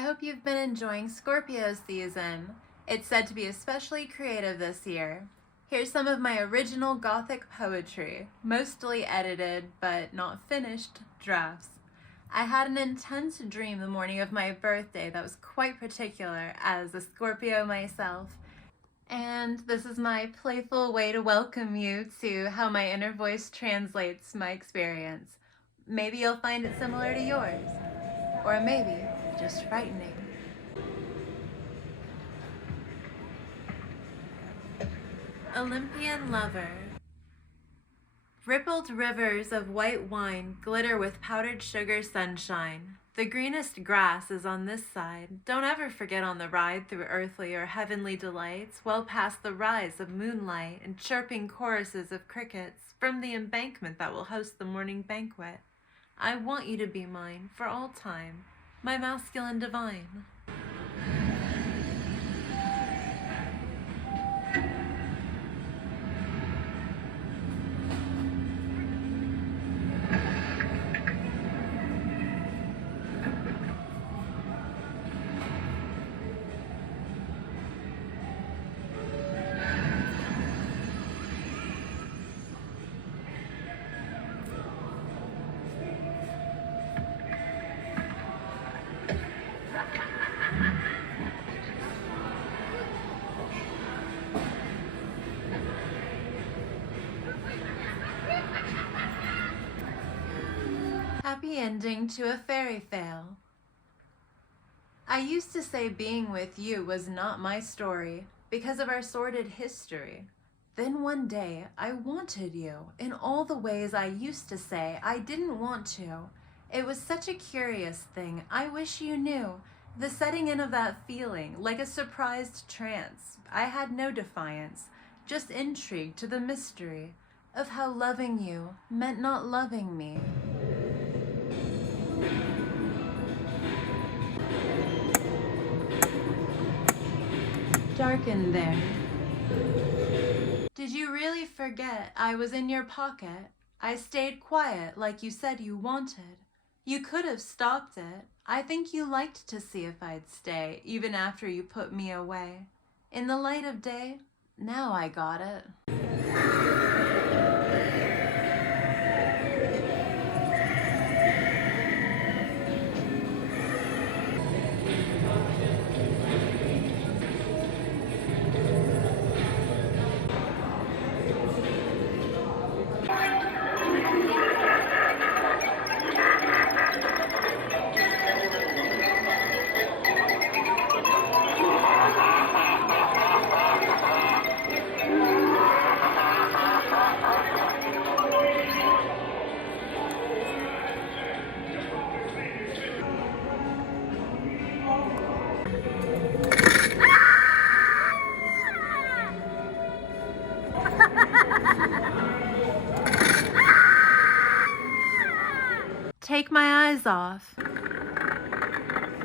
I hope you've been enjoying Scorpio season. It's said to be especially creative this year. Here's some of my original Gothic poetry, mostly edited but not finished drafts. I had an intense dream the morning of my birthday that was quite particular as a Scorpio myself. And this is my playful way to welcome you to how my inner voice translates my experience. Maybe you'll find it similar to yours, or maybe just frightening. Olympian lover. Rippled rivers of white wine glitter with powdered sugar sunshine. The greenest grass is on this side. Don't ever forget on the ride through earthly or heavenly delights, well past the rise of moonlight and chirping choruses of crickets from the embankment that will host the morning banquet. I want you to be mine for all time, my masculine divine. Happy ending to a fairy tale. I used to say being with you was not my story because of our sordid history. Then one day I wanted you in all the ways I used to say I didn't want to. It was such a curious thing. I wish you knew. The setting in of that feeling, like a surprised trance. I had no defiance, just intrigue to the mystery of how loving you meant not loving me. Darkened there. Did you really forget I was in your pocket? I stayed quiet like you said you wanted. You could have stopped it. I think you liked to see if I'd stay, even after you put me away. In the light of day, now I got it. Take my eyes off.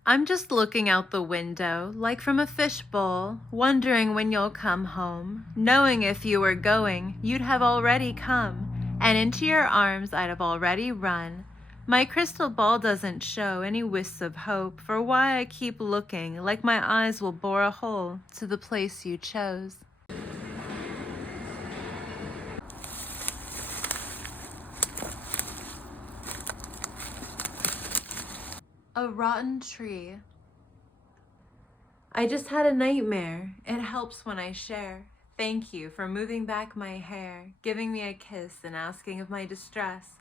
I'm just looking out the window, like from a fishbowl, wondering when you'll come home, knowing if you were going, you'd have already come, and into your arms I'd have already run. My crystal ball doesn't show any wisps of hope for why I keep looking, like my eyes will bore a hole to the place you chose. A rotten tree. I just had a nightmare. It helps when I share. Thank you for moving back my hair, giving me a kiss and asking of my distress.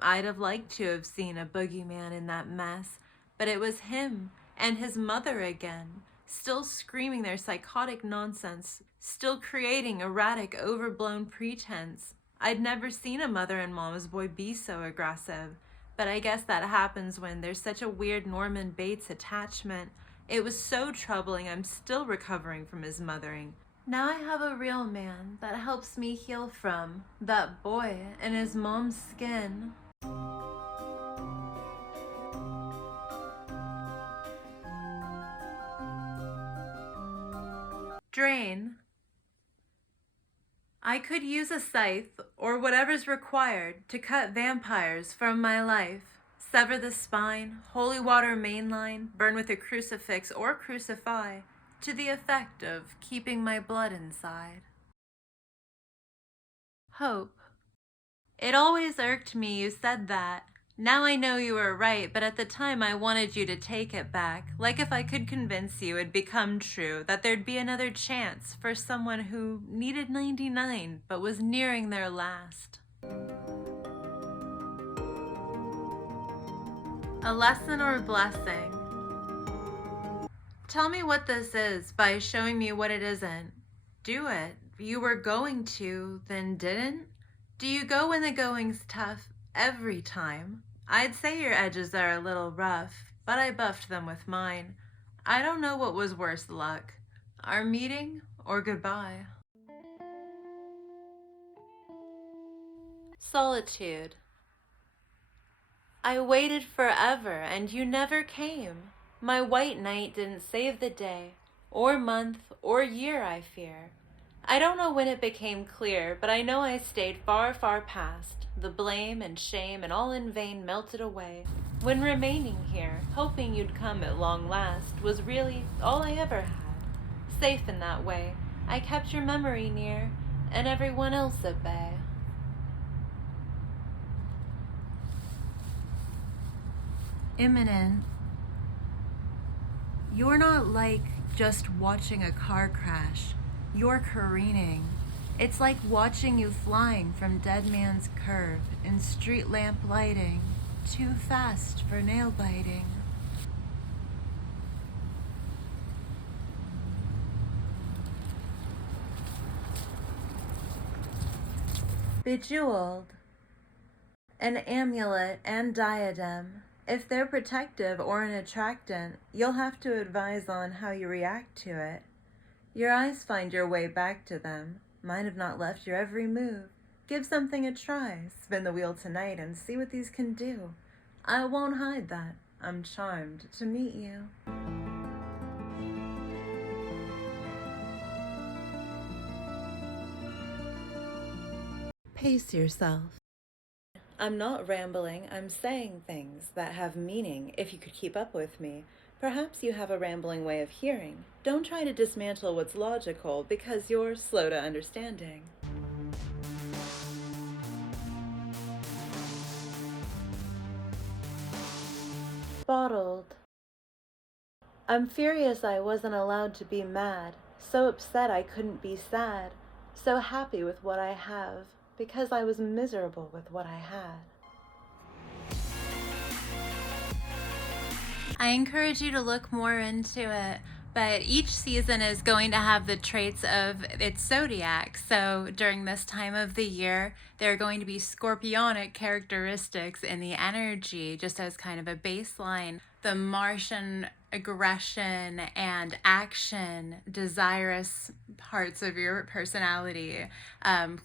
I'd have liked to have seen a boogeyman in that mess, but it was him and his mother again, still screaming their psychotic nonsense, still creating erratic, overblown pretense. I'd never seen a mother and mama's boy be so aggressive. But I guess that happens when there's such a weird Norman Bates attachment. It was so troubling, I'm still recovering from his mothering. Now I have a real man that helps me heal from that boy and his mom's skin. Drain. I could use a scythe or whatever's required to cut vampires from my life. Sever the spine, holy water mainline, burn with a crucifix or crucify, to the effect of keeping my blood inside. Hope. It always irked me you said that. Now I know you were right, but at the time I wanted you to take it back. Like if I could convince you it'd become true, that there'd be another chance for someone who needed 99 but was nearing their last. A lesson or blessing? Tell me what this is by showing me what it isn't. Do it. You were going to, then didn't? Do you go when the going's tough every time? I'd say your edges are a little rough, but I buffed them with mine. I don't know what was worse luck, our meeting or goodbye. Solitude. I waited forever and you never came. My white knight didn't save the day, or month, or year, I fear. I don't know when it became clear, but I know I stayed far, far past. The blame and shame and all in vain melted away, when remaining here, hoping you'd come at long last, was really all I ever had. Safe in that way, I kept your memory near, and everyone else at bay. Imminent. You're not like just watching a car crash. You're careening. It's like watching you flying from Dead Man's Curve in street lamp lighting, too fast for nail biting. Bejeweled. An amulet and diadem. If they're protective or an attractant, you'll have to advise on how you react to it. Your eyes find your way back to them. Mine have not left your every move. Give something a try. Spin the wheel tonight and see what these can do. I won't hide that. I'm charmed to meet you. Pace yourself. I'm not rambling, I'm saying things that have meaning if you could keep up with me. Perhaps you have a rambling way of hearing. Don't try to dismantle what's logical because you're slow to understanding. Bottled. I'm furious I wasn't allowed to be mad, so upset I couldn't be sad, so happy with what I have, because I was miserable with what I had. I encourage you to look more into it, but each season is going to have the traits of its zodiac. So during this time of the year, there are going to be scorpionic characteristics in the energy, just as kind of a baseline. The Martian aggression and action, desirous parts of your personality.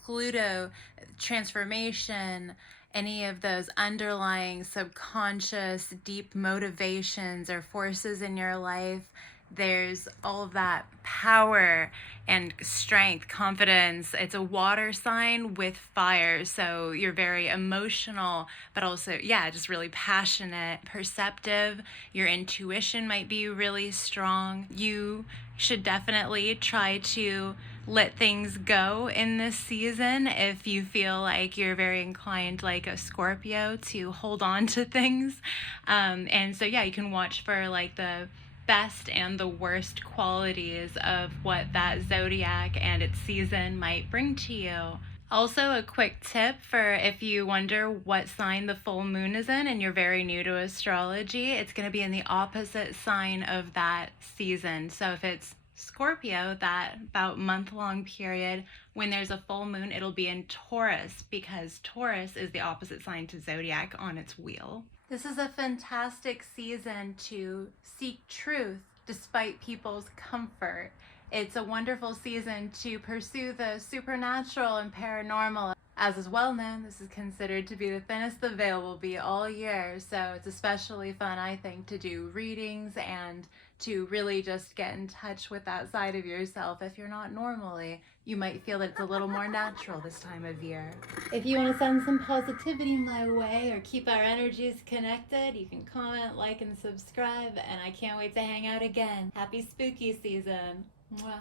Pluto, transformation, any of those underlying subconscious deep motivations or forces in your life. There's all of that power and strength, confidence. It's a water sign with fire, so you're very emotional, but also, yeah, just really passionate, perceptive. Your intuition might be really strong. You should definitely try to let things go in this season if you feel like you're very inclined, like a Scorpio, to hold on to things. And so, yeah, you can watch for like the best and the worst qualities of what that zodiac and its season might bring to you. Also, a quick tip for if you wonder what sign the full moon is in and you're very new to astrology, it's going to be in the opposite sign of that season. So if it's Scorpio, that about month-long period, when there's a full moon, it'll be in Taurus because Taurus is the opposite sign to zodiac on its wheel. This is a fantastic season to seek truth despite people's comfort. It's a wonderful season to pursue the supernatural and paranormal. As is well known, this is considered to be the thinnest the veil will be all year, so it's especially fun, I think, to do readings and to really just get in touch with that side of yourself. If you're not normally, you might feel that it's a little more natural this time of year. If you want to send some positivity my way or keep our energies connected, you can comment, like, and subscribe, and I can't wait to hang out again. Happy spooky season. Mwah.